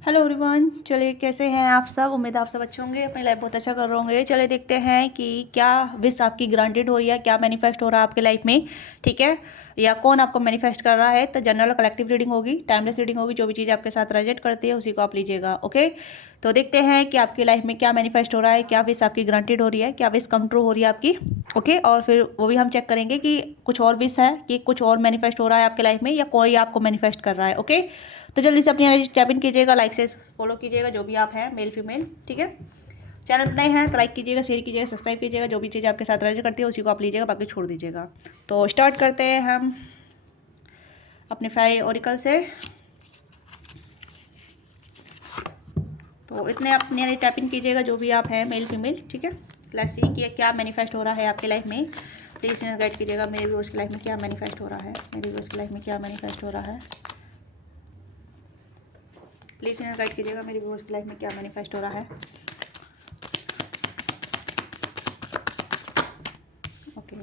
Hello everyone, चलिए कैसे हैं आप सब। उम्मीद है आप सब अच्छे होंगे, अपनी लाइफ बहुत अच्छा कर रहे होंगे। चलिए देखते हैं कि क्या विश आपकी ग्रांटेड हो रही है, क्या मैनिफेस्ट हो रहा है आपके लाइफ में, ठीक है, या कौन आपको मैनिफेस्ट कर रहा है। तो जनरल कलेक्टिव रीडिंग होगी, टाइमलेस रीडिंग होगी, जो भी चीज़ आपके साथ रिलेट करती है उसी को आप लीजिएगा। ओके, तो देखते हैं कि आपकी लाइफ में क्या मैनिफेस्ट हो रहा है, क्या विश आपकी ग्रांटेड हो रही है, क्या विश कम ट्रू हो रही है आपकी। ओके, और फिर वो भी हम चेक करेंगे कि कुछ और विश है कि कुछ और मैनिफेस्ट हो रहा है आपके लाइफ में, या कोई आपको मैनिफेस्ट कर रहा है। ओके, तो जल्दी से अपनी एनर्जी टैप इन कीजिएगा, लाइक से फॉलो कीजिएगा जो भी आप हैं, मेल फीमेल, ठीक है। चैनल नए हैं तो लाइक कीजिएगा, शेयर कीजिएगा, सब्सक्राइब कीजिएगा, जो भी चीज़ आपके साथ रजिस्टर करती है उसी को आप लीजिएगा, बाकी छोड़ दीजिएगा। तो स्टार्ट करते हैं हम अपने फेरी ओरिकल से। तो इतने अपनी एनर्जी टैप इन कीजिएगा जो भी आप हैं, मेल फीमेल, ठीक है। लेट्स सी कि क्या मैनिफेस्ट हो रहा है आपके लाइफ में। प्लीज़ गाइड कीजिएगा मेरे व्यूअर्स की लाइफ में क्या मैनिफेस्ट हो रहा है, मेरे व्यूअर्स की लाइफ में क्या मैनिफेस्ट हो रहा है। प्लीज़ इन्हें गाइड कीजिएगा मेरी व्यूअर्स की लाइफ में क्या मैनिफेस्ट हो रहा है। ओके,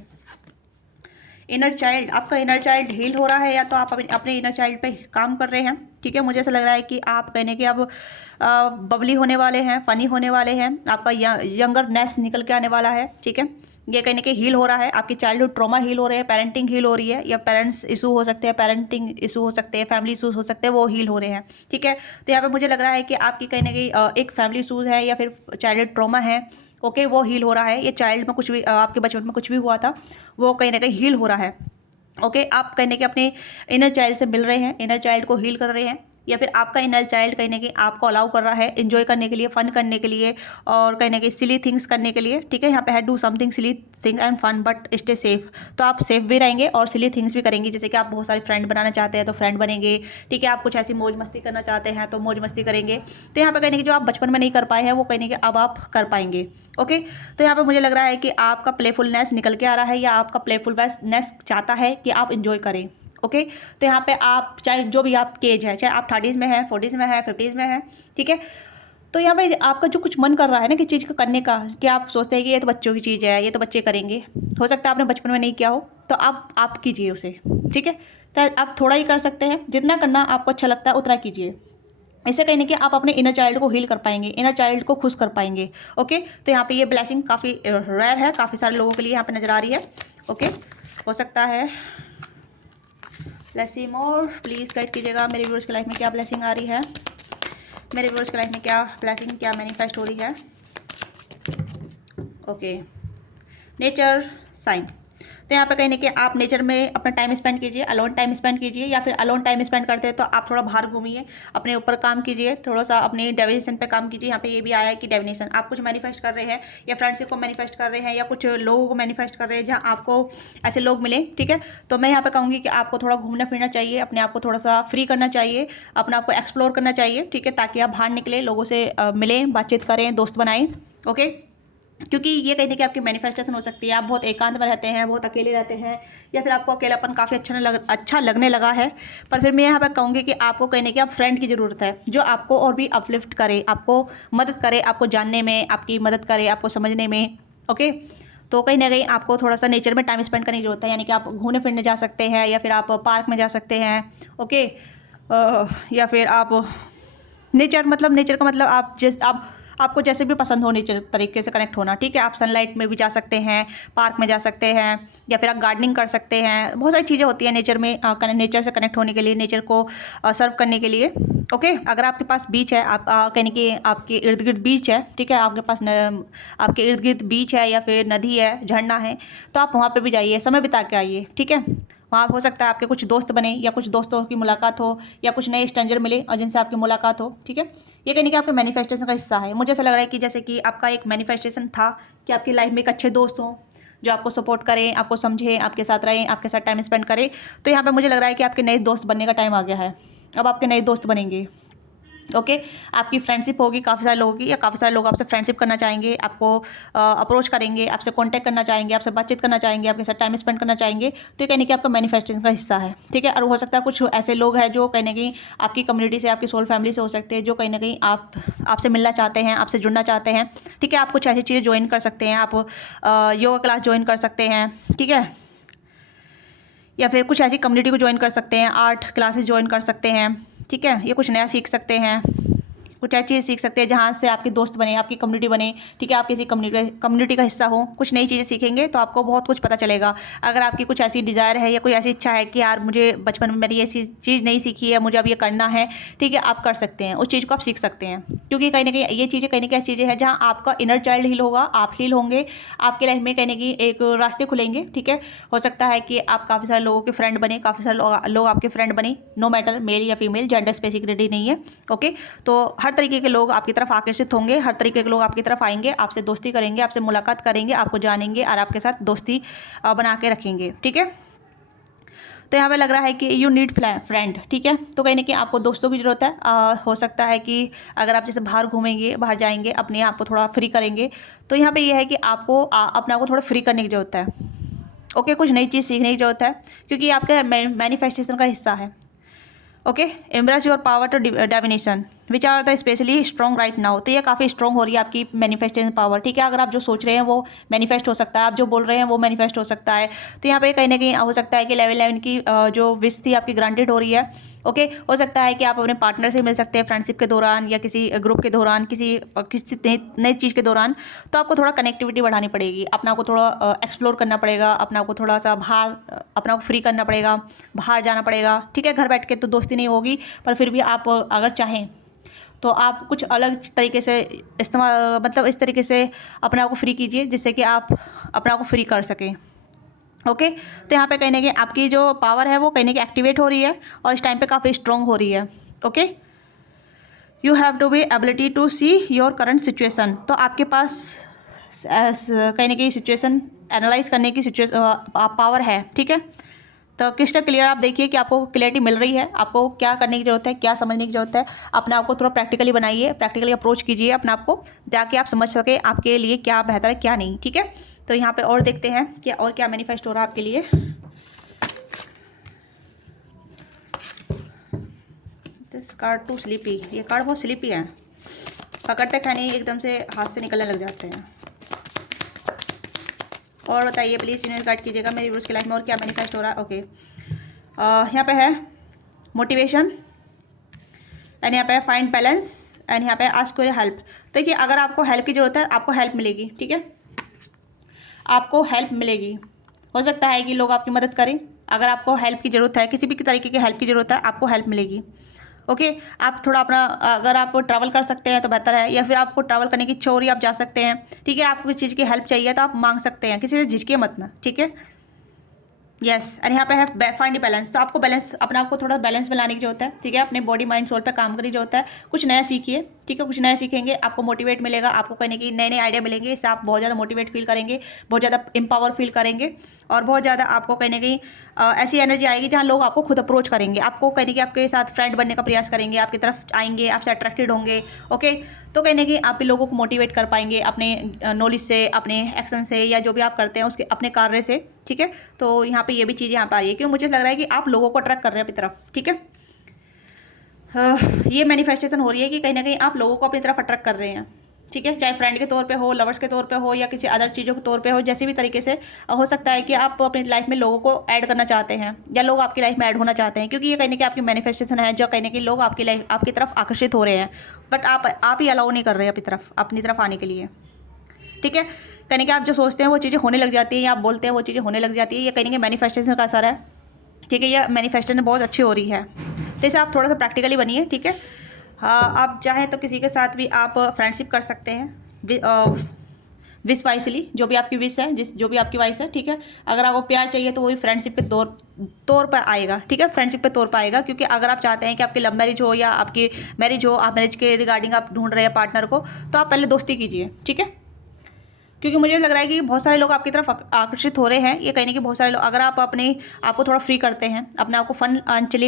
इनर चाइल्ड, आपका इनर चाइल्ड हील हो रहा है, या तो आप अपने इनर चाइल्ड पे काम कर रहे हैं, ठीक है। मुझे ऐसा लग रहा है कि आप कहने के अब बबली होने वाले हैं, फनी होने वाले हैं, आपका यंगरनेस निकल के आने वाला है, ठीक है। ये कहने के हील हो रहा है, आपकी चाइल्डहुड ट्रॉमा हील हो रहे हैं, पेरेंटिंग हील हो रही है, या पेरेंट्स इशू हो सकते हैं, पेरेंटिंग इशू हो सकते हैं, फैमिली इशूज हो सकते हैं, वो हील हो रहे हैं, ठीक है। तो यहाँ पे मुझे लग रहा है कि आपकी कहीं ना कहीं एक फैमिली इशूज है या फिर चाइल्डहुड ट्रॉमा है। ओके, वो हील हो रहा है। ये चाइल्ड में कुछ भी आपके बचपन में कुछ भी हुआ था वो कहीं ना कहीं हील हो रहा है। ओके, आप कहने के अपने इनर चाइल्ड से मिल रहे हैं, इनर चाइल्ड को हील कर रहे हैं, या फिर आपका इनर चाइल्ड कहने के आपको अलाउ कर रहा है एंजॉय करने के लिए, फन करने के लिए, और कहने के सिली थिंग्स करने के लिए, ठीक है। यहाँ पे है do something silly thing and fun but stay safe. तो आप सेफ भी रहेंगे और सिली थिंग्स भी करेंगे, जैसे कि आप बहुत सारे फ्रेंड बनाना चाहते हैं तो फ्रेंड बनेंगे, ठीक है। आप कुछ ऐसी मौज मस्ती करना चाहते हैं तो मौज मस्ती करेंगे। तो यहाँ पे कहने की जो आप बचपन में नहीं कर पाए हैं वो कहने के अब आप कर पाएंगे। ओके, तो यहाँ पे मुझे लग रहा है कि आपका प्लेफुलनेस निकल के आ रहा है, या आपका प्लेफुलनेस चाहता है कि आप इंजॉय करें। ओके, तो यहाँ पे आप चाहे जो भी आपकी एज है, चाहे आप 30s में है, 40s में है, 50s में है, ठीक है। तो यहाँ पे आपका जो कुछ मन कर रहा है ना किसी चीज़ को करने का, कि आप सोचते हैं कि ये तो बच्चों की चीज़ है, ये तो बच्चे करेंगे, हो सकता है आपने बचपन में नहीं किया हो, तो आप कीजिए उसे, ठीक है। तो आप थोड़ा ही कर सकते हैं, जितना करना आपको अच्छा लगता है उतना कीजिए। इससे कहीं ना कि आप अपने इनर चाइल्ड को हील कर पाएंगे, इनर चाइल्ड को खुश कर पाएंगे। ओके, तो यहाँ पे ये ब्लेसिंग काफ़ी रेयर है, काफ़ी सारे लोगों के लिए यहाँ पे नज़र आ रही है। ओके, हो सकता है। ब्लेसिंग और प्लीज़ गाइड कीजिएगा मेरे व्यूअर्स की लाइफ में क्या ब्लेसिंग आ रही है, मेरे व्यूअर्स की लाइफ में क्या ब्लेसिंग, क्या मैनिफेस्ट हो रही है। Okay, nature sign. तो यहाँ पे कहीं ना कि आप नेचर में अपना टाइम स्पेंड कीजिए, अलोन टाइम स्पेंड कीजिए, या फिर अलोन टाइम स्पेंड करते हैं तो आप थोड़ा बाहर घूमिए, अपने ऊपर काम कीजिए, थोड़ा सा अपनी डेविनेशन पे काम कीजिए। यहाँ पे ये भी आया है कि डेविनेशन आप कुछ मैनिफेस्ट कर रहे हैं, या फ्रेंडशिप को मैनिफेस्ट कर रहे हैं, या कुछ लोगों को मैनिफेस्ट कर रहे हैं जहाँ आपको ऐसे लोग मिले, ठीक है। तो मैं यहाँ पे कहूँगी कि आपको थोड़ा घूमना फिरना चाहिए, अपने आप को थोड़ा सा फ्री करना चाहिए, अपने आप को एक्सप्लोर करना चाहिए, ठीक है, ताकि आप बाहर निकले, लोगों से मिलें, बातचीत करें, दोस्त बनाएं। ओके, क्योंकि ये कहने की आपकी मैनिफेस्टेशन हो सकती है, आप बहुत एकांत में रहते हैं, बहुत अकेले रहते हैं, या फिर आपको अकेलापन काफ़ी अच्छा लगने लगा है। पर फिर मैं यहाँ पर कहूँगी कि आपको कहने की आप फ्रेंड की ज़रूरत है, जो आपको और भी अपलिफ्ट करे, आपको मदद करे, आपको जानने में आपकी मदद करे, आपको समझने में। ओके, तो कहीं ना कहीं आपको थोड़ा सा नेचर में टाइम स्पेंड करने की ज़रूरत है, यानी कि आप घूमने फिरने जा सकते हैं, या फिर आप पार्क में जा सकते हैं। ओके, या फिर आप नेचर, मतलब नेचर का मतलब आपको जैसे भी पसंद हो नेचर तरीके से कनेक्ट होना, ठीक है। आप सनलाइट में भी जा सकते हैं, पार्क में जा सकते हैं, या फिर आप गार्डनिंग कर सकते हैं। बहुत सारी चीज़ें होती हैं नेचर में, नेचर से कनेक्ट होने के लिए, नेचर को सर्व करने के लिए। ओके, अगर आपके पास बीच है, आप कहने कि आपके इर्द गिर्द बीच है, ठीक है, आपके पास आपके इर्द गिर्द बीच है, या फिर नदी है, झरना है, तो आप वहाँ पर भी जाइए, समय बिता के आइए, ठीक है। वहाँ हो सकता है आपके कुछ दोस्त बने, या कुछ दोस्तों की मुलाकात हो, या कुछ नए स्ट्रेंजर मिले और जिनसे आपकी मुलाकात हो, ठीक है। ये कहने कि आपके मैनिफेस्टेशन का हिस्सा है। मुझे ऐसा लग रहा है कि जैसे कि आपका एक मैनिफेस्टेशन था कि आपकी लाइफ में एक अच्छे दोस्त हों, जो आपको सपोर्ट करें, आपको समझें, आपके साथ रहें, आपके साथ टाइम स्पेंड करें। तो यहाँ पर मुझे लग रहा है कि आपके नए दोस्त बनने का टाइम आ गया है, अब आपके नए दोस्त बनेंगे। ओके, आपकी फ्रेंडशिप होगी काफ़ी सारे लोगों की, या काफ़ी सारे लोग आपसे फ्रेंडशिप करना चाहेंगे, आपको अप्रोच करेंगे, आपसे कांटेक्ट करना चाहेंगे, आपसे बातचीत करना चाहेंगे, आपके साथ टाइम स्पेंड करना चाहेंगे। तो ये कहने कि आपका मैनिफेस्टेशन का हिस्सा है, ठीक है। और हो सकता है कुछ ऐसे लोग हैं जो कहीं ना कहीं आपकी कम्युनिटी से, आपकी सोल फैमिली से हो सकते हैं, जो कहीं ना कहीं आपसे मिलना चाहते हैं, आपसे जुड़ना चाहते हैं, ठीक है। आप कुछ ऐसी चीज़ें ज्वाइन कर सकते हैं, आप योगा क्लास ज्वाइन कर सकते हैं, ठीक है, या फिर कुछ ऐसी कम्युनिटी को ज्वाइन कर सकते हैं, आर्ट क्लासेस ज्वाइन कर सकते हैं, ठीक है, ये कुछ नया सीख सकते हैं। कुछ ऐसी चीज़ सीख सकते हैं जहाँ से आपके दोस्त बने, आपकी कम्युनिटी बने, ठीक है, आप किसी कम्युनिटी का हिस्सा हो, कुछ नई चीज़ें सीखेंगे तो आपको बहुत कुछ पता चलेगा। अगर आपकी कुछ ऐसी डिज़ायर है या कोई ऐसी इच्छा है कि यार मुझे बचपन में मैंने ऐसी चीज़ नहीं सीखी है, मुझे अब ये करना है, ठीक है, आप कर सकते हैं, उस चीज़ को आप सीख सकते हैं। क्योंकि कहीं ना कहीं ये चीज़ें कहीं ना कहीं ऐसी चीज़ें हैं जहाँ आपका इनर चाइल्ड हील होगा, आप हील होंगे, आपकी लाइफ में कहीं ना कहीं एक रास्ते खुलेंगे, ठीक है। हो सकता है कि आप काफ़ी सारे लोगों के फ्रेंड बने, काफ़ी सारे लोग आपके फ्रेंड बने, नो मैटर मेल या फीमेल, जेंडर स्पेसिफिसिटी नहीं है, ओके। तो हर तरीके के लोग आपकी तरफ आकर्षित होंगे, हर तरीके के लोग आपकी तरफ आएंगे, आपसे दोस्ती करेंगे, आपसे मुलाकात करेंगे, आपको जानेंगे और आपके साथ दोस्ती बना के रखेंगे, ठीक है। तो यहाँ पे लग रहा है कि यू नीड फ्रेंड, ठीक है। तो कहीं ना कहीं आपको दोस्तों की ज़रूरत है। हो सकता है कि अगर आप जैसे बाहर घूमेंगे, बाहर जाएंगे, अपने आप को थोड़ा फ्री करेंगे, तो यहाँ पे ये है कि आपको अपने आप को थोड़ा फ्री करने की ज़रूरत है, ओके। कुछ नई चीज़ सीखने की ज़रूरत है क्योंकि ये आपके मैनिफेस्टेशन का हिस्सा है, okay. Embrace your power to divination which are the specially strong right now. तो ये काफ़ी स्ट्रॉन्ग हो रही है आपकी मैनिफेस्टेशन पावर, ठीक है। अगर आप जो सोच रहे हैं वो मैनिफेस्ट हो सकता है, आप जो बोल रहे हैं वो मैनिफेस्ट हो सकता है। तो यहाँ पे कहीं ना कहीं हो सकता है कि लेवल 11 की जो विश थी आपकी ग्रांटेड हो रही है, ओके। हो सकता है कि आप अपने पार्टनर से मिल सकते हैं फ्रेंडशिप के दौरान या किसी ग्रुप के दौरान, किसी नई चीज़ के दौरान। तो आपको थोड़ा कनेक्टिविटी बढ़ानी पड़ेगी, अपना को थोड़ा एक्सप्लोर करना पड़ेगा, अपना को थोड़ा सा बाहर अपना को फ्री करना पड़ेगा, बाहर जाना पड़ेगा, ठीक है। घर बैठ के तो दोस्ती नहीं होगी, पर फिर भी आप अगर चाहें तो आप कुछ अलग तरीके से इस्तेमाल, मतलब इस तरीके से अपने आप को फ्री कीजिए जिससे कि आप अपने आप को फ्री कर सकें, ओके। तो यहाँ पे कहीं ना कहीं आपकी जो पावर है वो कहीं ना कहीं एक्टिवेट हो रही है और इस टाइम पे काफ़ी स्ट्रॉन्ग हो रही है, okay. You have to be ability to see your current situation. तो आपके पास कहीं ना कहीं सिचुएशन एनालाइज करने की पावर है, ठीक है। तो क्रिस्टल क्लियर आप देखिए कि आपको क्लियरिटी मिल रही है, आपको क्या करने की ज़रूरत है, क्या समझने की ज़रूरत है। अपने आप को थोड़ा प्रैक्टिकली बनाइए, प्रैक्टिकली अप्रोच कीजिए अपने आप को, ताकि आप समझ सके आपके लिए क्या बेहतर है क्या नहीं, ठीक है। तो यहाँ पे और देखते हैं कि और क्या मैनिफेस्ट हो रहा है आपके लिए। दिस कार्ड टू स्लीपी, ये कार्ड बहुत स्लीपी है, पकड़ते खाने एकदम से हाथ से निकलने लग जाते हैं। और बताइए प्लीज़, यूनियन गाइड कीजिएगा मेरी व्यूअर्स की लाइफ में और क्या मैनिफेस्ट हो रहा है, ओके। यहाँ पे है मोटिवेशन एंड यहाँ पे है फाइंड बैलेंस एंड यहाँ पे आस्क फॉर हेल्प। देखिए अगर आपको हेल्प की ज़रूरत है आपको हेल्प मिलेगी, ठीक है, आपको हेल्प मिलेगी। हो सकता है कि लोग आपकी मदद करें। अगर आपको हेल्प की ज़रूरत है, किसी भी तरीके की हेल्प की ज़रूरत है, आपको हेल्प मिलेगी, ओके। आप थोड़ा अपना, अगर आप ट्रैवल कर सकते हैं तो बेहतर है, या फिर आपको ट्रैवल करने की इच्छा हो रही है आप जा सकते हैं, ठीक है। आपको किसी चीज़ की हेल्प चाहिए तो आप मांग सकते हैं, किसी से झिझकिए मत ना, ठीक है। यस एंड यहाँ पे है फाइंड बैलेंस। तो आपको बैलेंस, अपने आप को थोड़ा बैलेंस में लाने की जरूरत है, ठीक है। अपने बॉडी माइंड सोल पे काम करने की जरूरत है। कुछ नया सीखिए, ठीक है, कुछ नया सीखेंगे आपको मोटिवेट मिलेगा, आपको कहने की नए नए आइडिया मिलेंगे, इससे आप बहुत ज़्यादा मोटिवेट फील करेंगे, बहुत ज़्यादा एम्पावर फील करेंगे और बहुत ज़्यादा आपको कहने की ऐसी एनर्जी आएगी जहाँ लोग आपको खुद अप्रोच करेंगे, आपको कहने की आपके साथ फ्रेंड बनने का प्रयास करेंगे, आपकी तरफ आएंगे, आपसे अट्रैक्टेड होंगे, ओके। तो कहने की आप लोगों को मोटिवेट कर पाएंगे अपने नॉलेज से, अपने एक्शन से, या जो भी आप करते हैं उसके अपने कार्य से, ठीक है। तो यहाँ पे ये भी चीज़ यहाँ पे आ रही है क्योंकि मुझे लग रहा है कि आप लोगों को अट्रैक्ट कर रहे हैं अपनी तरफ, ठीक है। ये मैनिफेस्टेशन हो रही है कि कहीं ना कहीं आप लोगों को अपनी तरफ अट्रैक्ट कर रहे हैं, ठीक है। चाहे फ्रेंड के तौर पे हो, लवर्स के तौर पे हो, या किसी अदर चीज़ों के तौर पे हो, जैसे भी तरीके से हो सकता है कि आप अपनी लाइफ में लोगों को ऐड करना चाहते हैं या लोग आपकी लाइफ में ऐड होना चाहते हैं, क्योंकि ये कहीं ना कहीं आपकी मैनिफेस्टेशन है जो कहीं ना कहीं लोग आपकी लाइफ आपकी तरफ आकर्षित हो रहे हैं, बट आप ही अलाउ नहीं कर रहे हैं अपनी तरफ आने के लिए, ठीक है। कहीं कि आप जो सोचते हैं वो चीज़ें होने लग जाती हैं, या आप बोलते हैं वो चीज़ें होने लग जाती है, ये कहीं कि मैनिफेस्टेशन का असर है, ठीक है। ये मैनिफेस्टेशन बहुत अच्छी हो रही है, तो इसे आप थोड़ा सा प्रैक्टिकली बनिए, ठीक है। हाँ, आप चाहें तो किसी के साथ भी आप फ्रेंडशिप कर सकते हैं विश वाइसली, जो भी आपकी विश है, जो भी आपकी वाइस है, ठीक है। अगर आपको प्यार चाहिए तो वो भी फ्रेंडशिप के तौर पर आएगा, ठीक है, फ्रेंडशिप के तौर पर आएगा। क्योंकि अगर आप चाहते हैं कि आपकी लव मैरिज हो या आपकी मैरिज हो, आप मैरिज के रिगार्डिंग आप ढूंढ रहे हैं पार्टनर को, तो आप पहले दोस्ती कीजिए, ठीक है। क्योंकि मुझे लग रहा है कि बहुत सारे लोग आपकी तरफ आकर्षित हो रहे हैं, ये कहने कि बहुत सारे लोग, अगर आप अपने आपको थोड़ा फ्री करते हैं, अपने आप को फन चली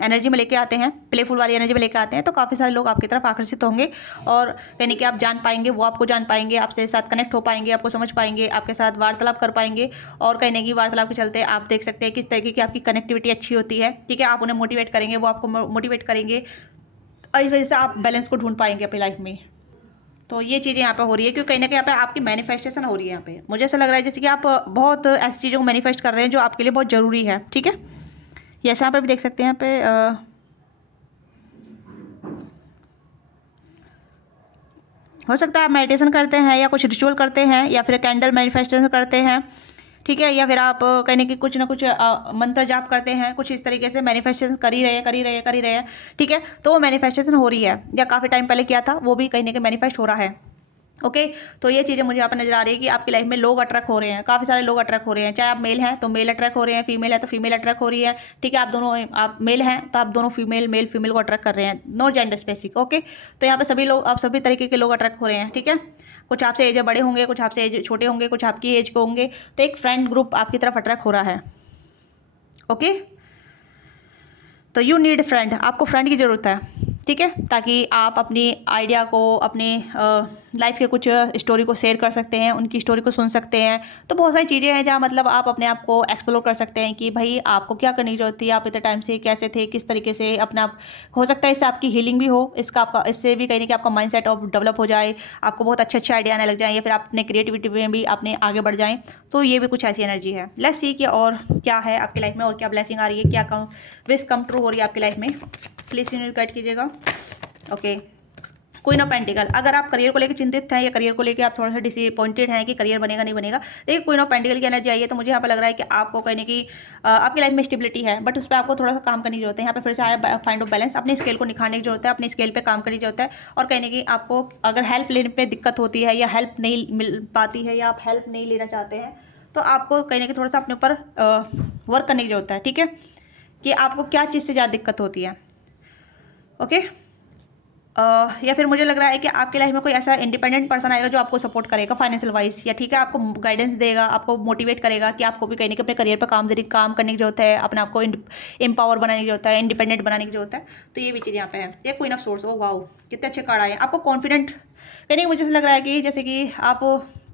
एनर्जी में लेके आते हैं, प्लेफुल वाली एनर्जी में लेके आते हैं, तो काफ़ी सारे लोग आपकी तरफ आकर्षित होंगे और कहने कि आप जान पाएंगे, वो आपको जान पाएंगे, आपसे साथ कनेक्ट हो पाएंगे, आपको समझ पाएंगे, आपके साथ वार्तालाप कर पाएंगे। और कहने की वार्तालाप के चलते आप देख सकते हैं किस तरीके की आपकी कनेक्टिविटी अच्छी होती है, ठीक है। आप उन्हें मोटिवेट करेंगे, वो आपको मोटिवेट करेंगे, और इस वजह से आप बैलेंस को ढूंढ पाएंगे अपनी लाइफ में। तो ये चीज़ें यहाँ पे हो रही है क्योंकि कहीं ना कहीं यहाँ पे आपकी मैनिफेस्टेशन हो रही है। यहाँ पे मुझे ऐसा लग रहा है जैसे कि आप बहुत ऐसी चीज़ों को मैनिफेस्ट कर रहे हैं जो आपके लिए बहुत ज़रूरी है, ठीक है। जैसे यहाँ पे भी देख सकते हैं, यहाँ पे हो सकता है आप मेडिटेशन करते हैं या कुछ रिचुअल करते हैं या फिर कैंडल मैनिफेस्टेशन करते हैं, ठीक है, या फिर आप कहने की कुछ ना कुछ मंत्र जाप करते हैं, कुछ इस तरीके से मैनिफेस्टेशन कर ही रहे हैं, ठीक है। तो वो मैनिफेस्टेशन हो रही है या काफ़ी टाइम पहले किया था वो भी कहीं ना कहीं मैनिफेस्ट हो रहा है। ओके तो ये चीज़ें मुझे यहाँ पर नजर आ रही है कि आपकी लाइफ में लोग अट्रैक्ट हो रहे हैं, काफ़ी सारे लोग अट्रैक्ट हो रहे हैं। चाहे आप मेल हैं तो मेल अट्रैक्ट हो रहे हैं, फीमेल है तो फीमेल अट्रैक्ट हो रही है, ठीक है। आप दोनों, आप मेल हैं तो आप दोनों मेल फीमेल को अट्रैक्ट कर रहे हैं, नो जेंडर स्पेसिफिक। ओके तो यहाँ पे सभी लोग, आप सभी तरीके के लोग अट्रैक्ट हो रहे हैं, ठीक है। कुछ आपसे एज बड़े होंगे, कुछ आपसे एज छोटे होंगे, कुछ आपकी एज के होंगे। तो एक फ्रेंड ग्रुप आपकी तरफ अट्रैक्ट हो रहा है। ओके तो यू नीड फ्रेंड, आपको फ्रेंड की ज़रूरत है, ठीक है, ताकि आप अपनी आइडिया को, अपने लाइफ के कुछ स्टोरी को शेयर कर सकते हैं, उनकी स्टोरी को सुन सकते हैं। तो बहुत सारी चीज़ें हैं जहाँ मतलब आप अपने आप को एक्सप्लोर कर सकते हैं कि भाई आपको क्या करने की जरूरत थी, आप इतने टाइम से कैसे थे, किस तरीके से अपना आप, हो सकता है इससे आपकी हीलिंग भी हो, इससे भी कहीं ना कहीं आपका माइंड सेट डेवलप हो जाए, आपको बहुत अच्छे आइडिया आने लग जाए, या फिर आप अपने क्रिएटिविटी में भी अपने आगे बढ़ जाएँ। तो ये भी कुछ ऐसी एनर्जी है। लेट्स सी कि और क्या है आपकी लाइफ में, और क्या ब्लेसिंग आ रही है, क्या विश कम ट्रू हो रही है आपकी लाइफ में। प्लीज़ यूनिट गाइड कीजिएगा। ओके क्वीन ऑफ पेंटिकल, अगर आप करियर को लेकर चिंतित हैं या करियर को लेकर आप थोड़ा सा डिसअपॉइंटेड हैं कि करियर बनेगा नहीं बनेगा, देखिए क्वीन ऑफ पेंटिकल की एनर्जी आई है तो मुझे यहाँ पे लग रहा है कि आपको कहने की आपकी लाइफ में स्टेबिलिटी है, बट उस पर आपको थोड़ा सा काम करने की जरूरत है। यहाँ पे फिर से आया फाइंड ऑफ बैलेंस, अपनी स्केल को निखारने की जरूरत है, अपनी स्केल पर काम करने की जरूरत है। और कहने की आपको अगर हेल्प लेने पर दिक्कत होती है या हेल्प नहीं मिल पाती है या आप हेल्प नहीं लेना चाहते हैं तो आपको कहने की थोड़ा सा अपने ऊपर वर्क करने की जरूरत है, ठीक है, कि आपको क्या चीज़ से ज़्यादा दिक्कत होती है। ओके या फिर मुझे लग रहा है कि आपकी लाइफ में कोई ऐसा इंडिपेंडेंट पर्सन आएगा जो आपको सपोर्ट करेगा फाइनेंशियल वाइज, या ठीक है आपको गाइडेंस देगा, आपको मोटिवेट करेगा कि आपको भी कहीं ना कहीं अपने करियर पर काम करने की जरूरत है, अपने आपको एम्पावर बनाने की जरूरत है, इंडिपेंडेंट बनाने की जरूरत है। तो ये भी चीज़ यहाँ पे है। ये queen of source, oh wow कितने अच्छे कार्ड आए हैं। आपको कॉन्फिडेंट यानी मुझे ऐसा लग रहा है कि जैसे कि आप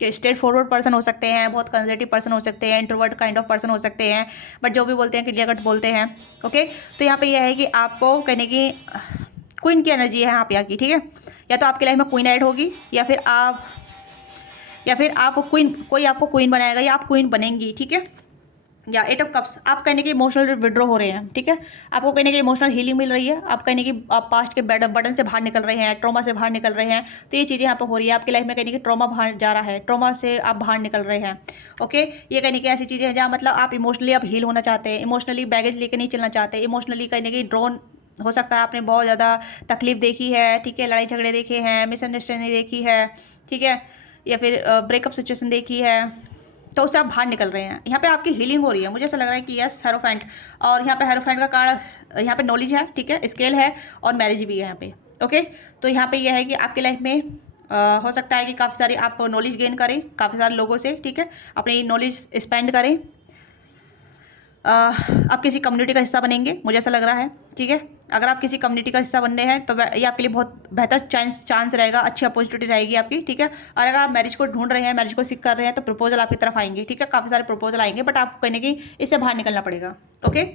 स्ट्रेट फॉरवर्ड पर्सन हो सकते हैं, बहुत कंजर्वेटिव पर्सन हो सकते हैं, इंट्रोवर्ट काइंड ऑफ पर्सन हो सकते हैं, बट जो भी बोलते हैं क्लियर कट बोलते हैं। ओके तो यहाँ पे यह है कि आपको कहने की क्वीन की एनर्जी है यहाँ पे आकी, ठीक है। या तो आपकी लाइफ में क्वीन ऐड होगी या फिर आप क्वीन, कोई आपको क्वीन बनाएगा या आप क्वीन बनेंगी, ठीक है। या 8 ऑफ कप्स, आप कहने की इमोशनल विड्रॉ हो रहे हैं, ठीक है, आपको कहने की इमोशनल हीलिंग मिल रही है, आप कहने की आप पास्ट के बर्डन से बाहर निकल रहे हैं, ट्रॉमा से बाहर निकल रहे हैं। तो ये चीज़ें यहाँ पर हो रही है आपकी लाइफ में, कहने की ट्रॉमा बाहर जा रहा है, ट्रॉमा से आप बाहर निकल रहे हैं। ओके ये कहने की ऐसी चीज़ें हैं जहाँ मतलब आप इमोशनली आप हील होना चाहते हैं, इमोशनली बैगेज लेके नहीं चलना चाहते, इमोशनली कहने की ड्रोन हो सकता है आपने बहुत ज़्यादा तकलीफ देखी है, ठीक है, लड़ाई झगड़े देखे हैं, मिसअंडरस्टैंडिंग देखी है, ठीक है, या फिर ब्रेकअप सिचुएशन देखी है, तो उससे आप बाहर निकल रहे हैं। यहाँ पे आपकी हीलिंग हो रही है, मुझे ऐसा लग रहा है कि यस हेरोफेंट, और यहाँ पे हेरोफेंट का कार्ड, यहाँ पे नॉलेज है, ठीक है, स्केल है और मैरिज भी है यहाँ पे। ओके तो यहाँ पे यह है कि आपकी लाइफ में हो सकता है कि काफ़ी सारी आप नॉलेज गेन करें काफ़ी सारे लोगों से, ठीक है, अपनी नॉलेज स्पेंड करें, आप किसी कम्युनिटी का हिस्सा बनेंगे, मुझे ऐसा लग रहा है, ठीक है। अगर आप किसी कम्युनिटी का हिस्सा बनने हैं तो ये आपके लिए बहुत बेहतर चांस रहेगा, अच्छी अपॉर्चुनिटी रहेगी आपकी, ठीक है। और अगर आप मैरिज को ढूंढ रहे हैं, मैरिज को सीख कर रहे हैं तो प्रपोजल आपकी तरफ आएंगे, ठीक है, काफ़ी सारे प्रपोजल आएंगे, बट आपको कहीं ना कहीं इससे बाहर निकलना पड़ेगा। ओके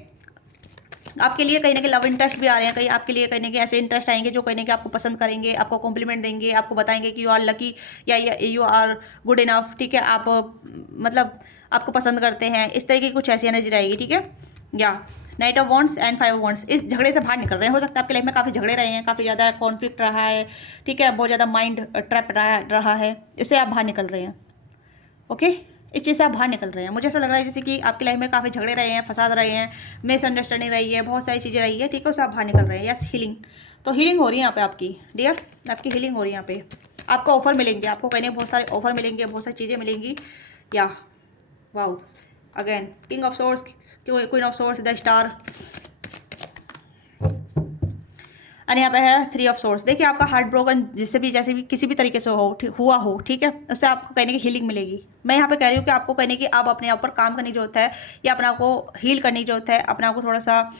आपके लिए कहीं ना कहीं लव इंटरेस्ट भी आ रहे हैं, कहीं आपके लिए कहीं ना कहीं ऐसे इंटरेस्ट आएंगे जो कहीं ना कहीं आपको पसंद करेंगे, आपको कॉम्प्लीमेंट देंगे, आपको बताएंगे कि यू आर लकी या यू आर गुड इनफ, ठीक है, आप मतलब आपको पसंद करते हैं, इस तरीके की कुछ ऐसी एनर्जी रहेगी, ठीक है। या night of wants and 5 of wants, इस झगड़े से बाहर निकल रहे हैं। हो सकता है आपकी लाइफ में काफ़ी झगड़े रहे हैं, काफ़ी ज़्यादा कॉन्फ्लिक्ट रहा है, ठीक है, बहुत ज़्यादा माइंड ट्रैप रहा है, इससे आप बाहर निकल रहे हैं। ओके इस चीज़ से आप बाहर निकल रहे हैं। मुझे ऐसा लग रहा है जैसे कि आपकी लाइफ में काफ़ी झगड़े रहे हैं, फसाद रहे हैं, मिसअंडरस्टैंडिंग रही है, बहुत सारी चीज़ें रही है, ठीक है, उससे आप बाहर निकल रहे हैं। यस हीलिंग, तो हीलिंग हो रही है यहाँ पे आपकी डियर, आपकी हीलिंग हो रही है यहाँ पे, आपको ऑफर मिलेंगे, आपको कहने बहुत सारे ऑफर मिलेंगे, बहुत सारी चीज़ें मिलेंगी। या wow again king of source, queen of source, the star, और यहाँ पे है 3 ऑफ सोर्स। देखिए आपका हार्ट ब्रोकन जिससे भी जैसे भी किसी भी तरीके से हुआ हो, ठीक है, उससे आपको कहने की हीलिंग मिलेगी। मैं यहाँ पे कह रही हूँ कि आपको कहने की आप अपने ऊपर काम करने की जरूरत है, या अपने आप को हील करने की जरूरत है, अपने आप को थोड़ा सा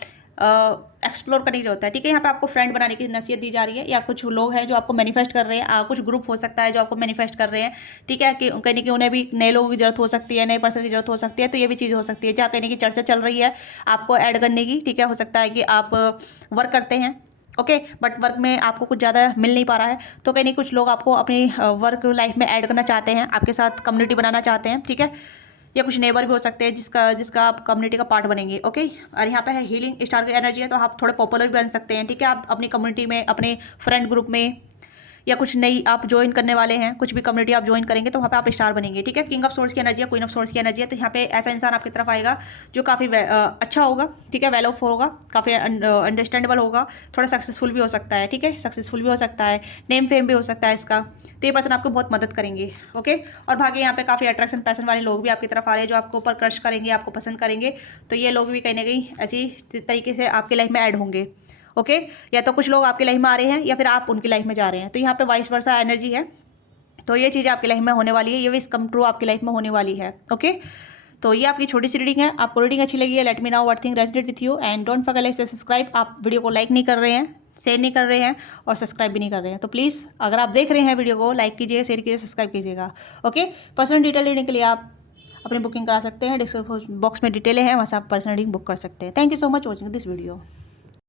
एक्सप्लोर करने की जरूरत है, ठीक है। यहाँ पे आपको फ्रेंड बनाने की नसीहत दी जा रही है, या कुछ लोग हैं जो आपको मैनिफेस्ट कर रहे हैं, कुछ ग्रुप हो सकता है जो आपको मैनिफेस्ट कर रहे हैं, ठीक है, कि कहने की उन्हें भी नए लोगों की जरूरत हो सकती है, नए पर्सन की जरूरत हो सकती है। तो ये भी चीज़ हो सकती है जहाँ कहने की चर्चा चल रही है आपको ऐड करने की, ठीक है। हो सकता है कि आप वर्क करते हैं, ओके बट वर्क में आपको कुछ ज़्यादा मिल नहीं पा रहा है, तो कहीं नहीं कुछ लोग आपको अपनी वर्क लाइफ में ऐड करना चाहते हैं, आपके साथ कम्युनिटी बनाना चाहते हैं, ठीक है, या कुछ नेबर भी हो सकते हैं जिसका आप कम्युनिटी का पार्ट बनेंगे। ओके और यहाँ पे है हीलिंग स्टार की एनर्जी है, तो आप थोड़े पॉपुलर भी बन सकते हैं, ठीक है। आप अपनी कम्युनिटी में, अपने फ्रेंड ग्रुप में या कुछ नई आप ज्वाइन करने वाले हैं, कुछ भी कम्युनिटी आप ज्वाइन करेंगे तो वहाँ पे आप स्टार बनेंगे, ठीक है। किंग ऑफ सोर्स की एनर्जी है, क्वीन ऑफ सोर्स की एनर्जी है, तो यहाँ पे ऐसा इंसान आपकी तरफ आएगा जो काफ़ी अच्छा होगा, ठीक है, वेल ऑफ होगा, काफ़ी अंडरस्टैंडेबल होगा, थोड़ा सक्सेसफुल भी हो सकता है, ठीक है, सक्सेसफुल भी हो सकता है, नेम फेम भी हो सकता है इसका। तो ये पर्सन आपको बहुत मदद करेंगे, ओके। और भाग्य यहाँ पे काफ़ी अट्रैक्शन पैशन वाले लोग भी आपकी तरफ आ रहे हैं जो आपको ऊपर क्रश करेंगे, आपको पसंद करेंगे, तो ये लोग भी कहीं ना कहीं ऐसी तरीके से आपकी लाइफ में ऐड होंगे, ओके। या तो कुछ लोग आपकी लाइफ में आ रहे हैं या फिर आप उनकी लाइफ में जा रहे हैं, तो यहाँ पे वाइस वर्सा एनर्जी है। तो ये चीज़ें आपकी लाइफ में होने वाली है, ये विश कम ट्रू आपकी लाइफ में होने वाली है, ओके। तो ये आपकी छोटी सी रीडिंग है। आपको रीडिंग अच्छी लगी है, let me know what thing resonate with you and don't forget to subscribe. आप वीडियो को लाइक नहीं कर रहे हैं, शेयर नहीं कर रहे हैं और सब्सक्राइब भी नहीं कर रहे हैं, तो प्लीज़ अगर आप देख रहे हैं वीडियो को लाइक कीजिए, शेयर कीजिए, सब्सक्राइब कीजिएगा, ओके। पर्सनल डिटेल रीडिंग के लिए आप अपनी बुकिंग करा सकते हैं, डिस्क्रिप्शन बॉक्स में डिटेलें हैं, वहाँ से आप पर्सनल रीडिंग बुक कर सकते हैं। Thank you so much watching this video.